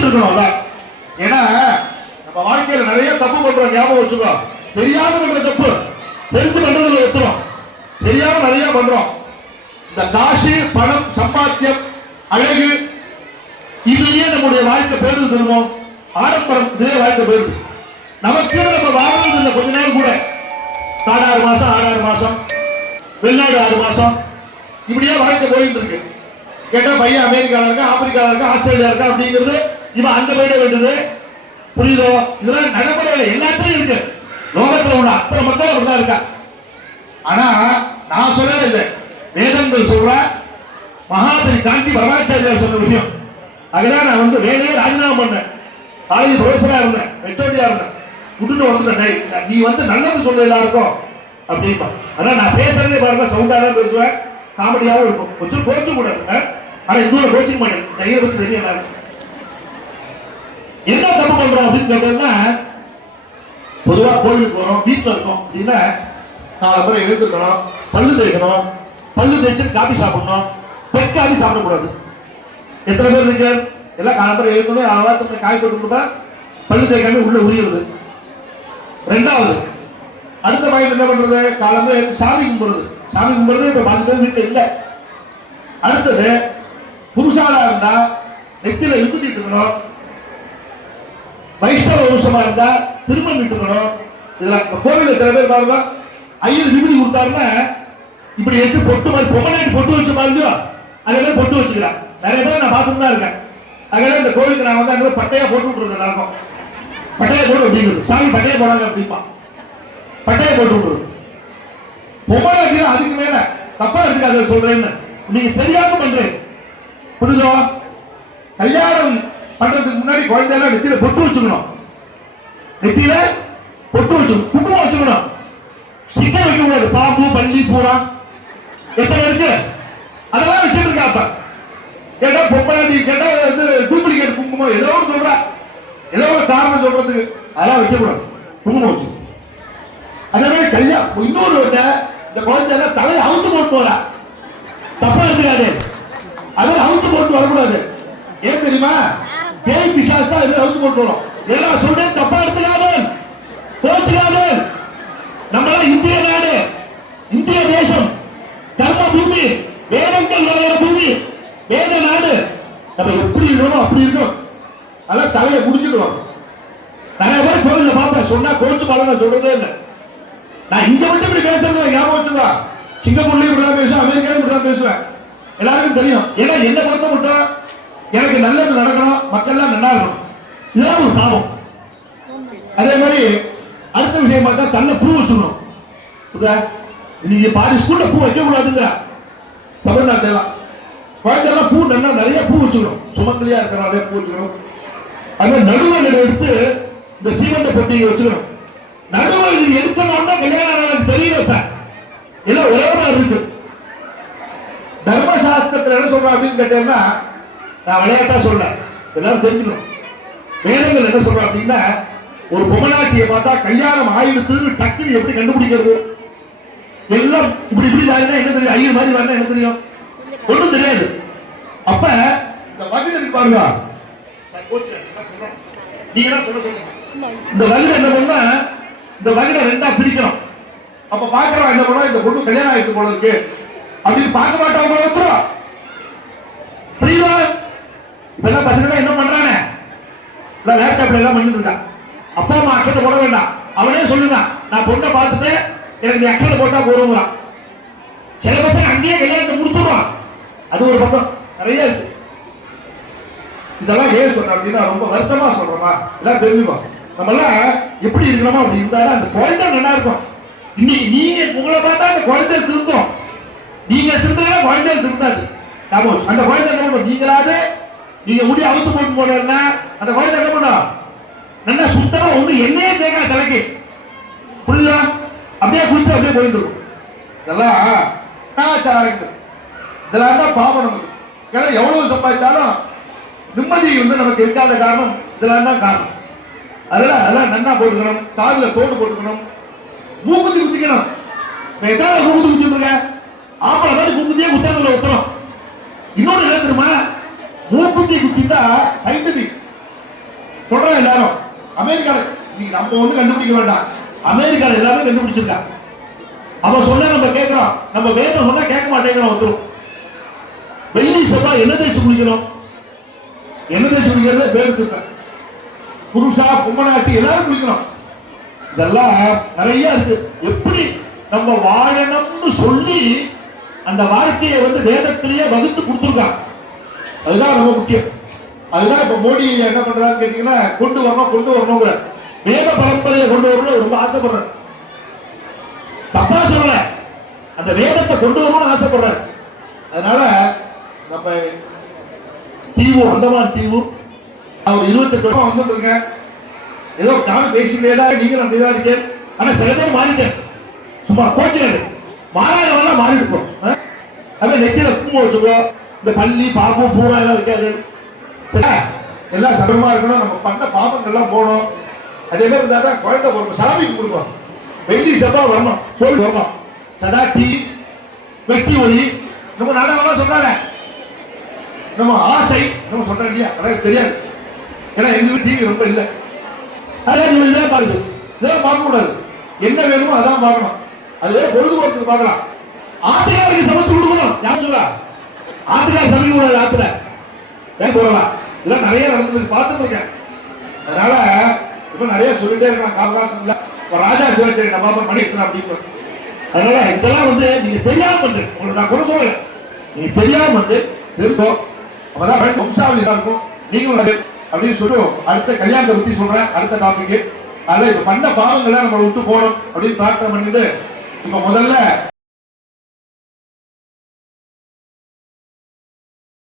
யோசிச்சுட்டு இருக்கணும். ஏன்னா நம்ம வாழ்க்கையில நிறைய தப்பு பண்றோம், ஞாபகம் வச்சுக்கோ. தெரியாத பண்ற தப்பு தெரிஞ்சு பண்றதுல ஒத்துறோம், தெரியாம நிறைய பண்றோம். இந்த காசு பணம் சம்பாத்தியம் அழகு இதுலயே நம்முடைய வாழ்க்கை போயிடுது. திரும்பவும் ஆடம்பரம் இதே வாழ்க்கை போயிடுது. நமக்கு நம்ம வாழ்றது இல்லை கொஞ்ச நாள் கூட. 6 மாசம் 6 மாசம் வெளிநாடு 6 மாசம் இப்படியே வாழ்க்கை போயிட்டு இருக்கு. கேட்டா பையன் அமெரிக்கால இருக்கா, ஆப்பிரிக்கால இருக்கா, ஆஸ்திரேலியா இருக்கா அப்படிங்கிறது இவன் அங்க போயிட வேண்டியது. புரியுதோ? இதெல்லாம் நடைமுறையில எல்லாத்துலயும் இருக்கு. லோகத்துல உள்ள அத்தனை மக்கள் அப்படிதான் இருக்கா. ஆனா நான் சொல்லல, இல்லை வேதங்கள் சொல்ற மகாபலி காஞ்சி பரமாச்சாரியார் சொன்ன விஷயம். அதுதான் நான் வேலையே ராஜினாமா பண்ணேன். காலேஜ் ப்ரொஃபஸரா இருந்தேன், ஹெச்ஓடியா இருந்தேன். விட்டுட்டு வந்துட்டேன். நீ நல்லது சொல்ல எல்லாருக்கும் அப்படின்பா. அதான் நான் பேசுறதே பாருங்க, சவுண்டா தான் பேசுவேன், காமெடியாவும் இருக்கும். கொஞ்சம் கோச்சிக்க கூடாது. ஆனா இந்த கோச்சிக்க மாட்டேன். கையை பத்தி தெரியும் எல்லாரும். என்ன தப்பு பண்றோம் அப்படின்னு கேட்டோம்னா, பொதுவா கோவிலுக்கு போறோம், வீட்டுல இருக்கோம் அப்படின்னா காலம்பரை எழுந்திருக்கணும், பல்லு தேய்க்கணும், பல்லு தேய்ச்சி காபி சாப்பிடணும், பெட் காபி சாப்பிடக்கூடாது. எத்தனை பேர் இருக்கு? எல்லாம் காலம்பரை எழுந்தோம், அவாரத்துக்கு காய் போட்டு கொடுப்பா, பல்லு தேய்க்காம உள்ள உரியறது. ரெண்டாவது அடுத்த பையன் என்ன பண்றது? காலம்பரை சாமி கும்பிடுறது. சாமி கும்பிடுறது இப்ப 10 பேர் வீட்டுல இல்ல. அடுத்தது புருஷாலா இருந்தா நெத்தியில விபூதி இருக்கணும், வைஷ்ணவ வம்சமா இருந்தா திருமணம் விட்டுக்கணும். இதுல கோவில சில பேர் பாருங்க, ஐயர் விபூதி கொடுத்தாருன்னா இப்படி வச்சு பொட்டு மாதிரி பொம்மநாட்டி பொட்டு வச்சு பாருங்க, அதே மாதிரி பொட்டு வச்சுக்கிறான். நிறைய பேர் நான் பார்த்துட்டு தான் இருக்கேன். அதனால இந்த கோவிலுக்கு நான் அங்க பட்டையா போட்டு விட்டுறது. எல்லாருக்கும் பட்டையா போட்டு அப்படிங்கிறது, சாமி பட்டையா போடாங்க அப்படிப்பா, பட்டையா போட்டு விட்டுறது. பொம்மநாட்டி அதுக்கு மேல தப்பா எடுத்துக்காத சொல்றேன்னு நீங்க தெரியாம பண்றேன். புரியுதோ? கல்யாணம் பண்றதுக்கு முன்னாடி குழந்தையெல்லாம் நெத்தியில பொட்டு வச்சுக்கணும், நெத்தியில பொட்டு வச்சுக்கணும், குங்குமம் வச்சுக்கணும். ஸ்டிக்கர் வைக்க கூடாது. பாம்பு பள்ளி பூரா எத்தனை இருக்கு அதெல்லாம் வச்சுட்டு இருக்கா. அப்ப கேட்டா பொம்பளாட்டி கேட்டா டூப்ளிகேட் குங்குமம் ஏதோ ஒரு சொல்ற, ஏதோ ஒரு காரணம் சொல்றதுக்கு அதெல்லாம் வைக்க கூடாது, குங்குமம் வச்சு. அதே மாதிரி கல்யாணம் இன்னொரு இந்த குழந்தை தலையை அவுத்து போட்டு போறா, தப்பா இருக்காது. அதெல்லாம் அவுத்து போட்டு வரக்கூடாது. ஏன் தெரியுமா? பேய் பிசாசா இது அவுத்து போட்டு வரும். ஏன்னா சொல்றேன், தப்பா எடுத்துக்காது, கோச்சுக்காது. நம்மளாம் இந்திய நாடு, இந்திய தேசம், தர்ம பூமி, வேதங்கள் வரைகிற பூமி, வேத நாடு. நம்ம எப்படி இருக்கணும் அப்படி இருக்கணும். அதெல்லாம் தலையை முடிஞ்சிடுவோம். நிறைய பேர் கோவில்ல பார்ப்பேன், சொன்னா கோச்சு பாருங்க சொல்றதே இல்லை. நான் இங்க மட்டும் இப்படி பேசுறது ஞாபகம் வச்சுக்கோ. சிங்கப்பூர்லயும் இப்படிதான் பேசுவேன், அமெரிக்காவும் இப்படிதான் பேசுவேன். எல்லாருக்கும் தெரியும். ஏன்னா என்ன பொறுத்த மட்டும் எனக்கு நல்லது நடக்கணும், மக்கள் எல்லாம் நல்லா இருக்கணும். இதுதான் ஒரு பாவம். அதே மாதிரி அடுத்த விஷயம் பார்த்தா தன்னை பூ வச்சுக்கணும். இன்னைக்கு பாதி ஸ்கூல்ல பூ வைக்க கூடாதுங்க. தமிழ்நாட்டில எல்லாம் குழந்தைலாம் பூ நல்லா நிறைய பூ வச்சுக்கணும். சுமங்கலியா இருக்கிறனாலே பூ வச்சுக்கணும். அது நடுவில் எடுத்து இந்த சீமந்த பொட்டியை வச்சுக்கணும். நடுவில் எடுக்கணும்னா கல்யாணம் தெரியல, எல்லாம் ஒரே மாதிரி இருக்கு. தர்மசாஸ்திரத்தில் என்ன சொல்றோம் அப்படின்னு கேட்டீங்கன்னா, நான் விளையாட்டா சொல்ல, எல்லாரும் தெரிஞ்சுக்கணும். வேதங்கள் என்ன சொல்றோம் அப்படின்னா, ஒரு பொம்மநாட்டியை பார்த்தா கல்யாணம் ஆயிடுத்துன்னு டக்குன்னு எப்படி கண்டுபிடிக்கிறது? எல்லாம் இப்படி இப்படி வாங்கினா என்ன தெரியும், ஐயர் மாதிரி வாங்கினா என்ன தெரியும்? ஒன்றும் தெரியாது. அப்ப இந்த வகுடு பாருங்க, நீங்க தான் சொல்ல சொல்லுங்க. இந்த வகுடு என்ன பண்ணா, இந்த வகுடை 2ஆ பிரிக்கணும். அப்ப பாக்குறவன் என்ன பண்ணுவா, இந்த பொண்ணு கல்யாணம் ஆயிடுச்சு போல இருக்கு அப்படின்னு பார்க்க மாட்டவங்க ஒருத்தரும். புரியுதா? இப்ப எல்லாம் பசங்க என்ன பண்றானே, லேப்டாப்ல எல்லாம் பண்ணிட்டு இருக்கான். அப்பா அம்மா அக்கறை போட வேண்டாம், அவனே சொல்லுங்க, நான் பொண்ணை பார்த்துட்டு எனக்கு நீ அக்கறை போட்டா போடுவான். சில பசங்க அங்கேயே கல்யாணத்தை முடிச்சுடுவான். அது ஒரு பக்கம் நிறைய இருக்கு. இதெல்லாம் ஏன் சொல்றேன் அப்படின்னா, ரொம்ப வருத்தமா சொல்றோமா, எல்லாம் தெரிஞ்சுக்கோ. நம்ம எல்லாம் எப்படி இருக்கணுமா அப்படி இருந்தாலும் அந்த குழந்தை நல்லா இருக்கும். இன்னைக்கு நீங்க உங்களை பார்த்தா அந்த குழந்தை திருந்தோம், நீங்க திருந்தா குழந்தை திருந்தாச்சு. அந்த குழந்தை என்ன பண்ணும், நீங்களாவது நீங்க முடி அவுத்து போட்டு போனா அந்த குழந்தை என்ன பண்ணும், நல்லா சுத்தமா ஒண்ணு எண்ணெயே தேக்கா தலைக்கு. புரியுதா? அப்படியே குளிச்சு அப்படியே போயிட்டு இருக்கும். இதெல்லாம் கலாச்சாரங்கள், இதெல்லாம் தான் பாவம் நமக்கு. எவ்வளவு சம்பாதித்தாலும் நிம்மதி நமக்கு இருக்காத காரணம் இதெல்லாம் தான் காரணம். அதெல்லாம் நன்னா போட்டுக்கணும், காதுல தோடு போட்டுக்கணும், மூக்குத்தி குத்திக்கணும். எத்தனை மூக்குத்தி குத்திட்டு இருக்க, ஆம்பளை மாதிரி மூக்குத்தியே குத்தல உத்தரம். இன்னொரு என்ன தெரியுமா, மூக்குத்தி குத்திட்டா சயின்டிபிக் எல்லாரும் அமெரிக்கால இன்னைக்கு நம்ம ஒண்ணு கண்டுபிடிக்க வேண்டாம், அமெரிக்கால எல்லாரும் கண்டுபிடிச்சிருக்காங்க. அவன் சொன்ன நம்ம கேட்கிறோம், நம்ம வேதம் சொன்னா கேட்க மாட்டேங்கிறோம். வந்துடும் வெள்ளி செவ்வாய் என்ன தேய்ச்சி குளிக்கணும், என்ன தேய்ச்சி குளிக்கிறது வேறு புருஷா பொம்மநாட்டி எல்லாரும் குளிக்கணும். இதெல்லாம் நிறைய இருக்கு. எப்படி நம்ம வாழணும்னு சொல்லி அந்த வாழ்க்கையை வந்து வேதத்திலேயே வகுத்து கொடுத்துருக்காங்க. அதுதான் ரொம்ப முக்கியம். அதுதான் இப்ப மோடி என்ன பண்றான்னு கேட்டீங்கன்னா, கொண்டு வரணும் வேத பரம்பரையை கொண்டு வரணும் ரொம்ப ஆசைப்படுற. தப்பா சொல்லல, அந்த வேதத்தை கொண்டு வரணும்னு ஆசைப்படுற. அதனால நம்ம தீவு அந்தமான் தீவு அவர் 28 வருஷம் வந்துட்டு இருக்கேன். ஏதோ நானும் பேசிட்டே தான், நீங்களும் அப்படிதான் இருக்கேன். ஆனா சில பேர் மாறிட்டேன், சும்மா கோச்சிக்காது, மாறாதவங்க மாறி இருக்கும். அவன் நெத்தியில குங்குமம் வச்சுக்கோ, இந்த பள்ளி பாம்பு பூரா எல்லாம் வைக்காது. சரி, எல்லாம் சமமா இருக்கணும், நம்ம பண்ண பாபங்கள்லாம் போகணும். அதே மாதிரி இருந்தா தான் குழந்தை போறோம், சாமிக்கு கொடுக்கும். வெள்ளி செவ்வாய் வரணும், கோவில் வரணும். சதா டீ வெட்டி ஒளி நம்ம நாடகம்லாம் சொன்னாங்க. நம்ம ஆசை நம்ம சொல்றோம் இல்லையா, எனக்கு தெரியாது. ஏன்னா எங்க வீட்டு டிவி ரொம்ப இல்லை. அதான் நீங்க இதே பாருங்க, இதெல்லாம் பார்க்க கூடாது. என்ன வேணுமோ அதான் பார்க்கணும். அதுவே பொழுதுபோக்கு பார்க்கலாம். ஆட்டுக்காருக்கு சமைச்சு கொடுக்கணும். யாரும் சொல்ல ஆட்டுக்கார சமைக்க கூடாது, ஆத்துல ஏன் போடலாம். இதெல்லாம் நிறைய நடந்து பார்த்துட்டு இருக்கேன். அதனால இப்ப நிறைய சொல்லிட்டே இருக்கலாம். காலகாசம் இல்ல, ராஜா சிவச்சேரி நம்ம பண்ணிக்கலாம் அப்படின்னு. அதனால இதெல்லாம் வந்து நீங்க தெரியாம வந்து உங்களுக்கு நான் கூட சொல்றேன், நீங்க தெரியாம வந்து தெரியும். அப்பதான் வம்சாவளி இருக்கும். நீங்களும் அப்படின்னு சொல்லி அடுத்த கல்யாணத்தை பத்தி சொல்றேன், அடுத்த டாபிக். அதுல இப்ப பண்ண பாவங்களை நம்ம விட்டு போகணும் அப்படின்னு பிரார்த்தனை பண்ணிட்டு இப்ப முதல்ல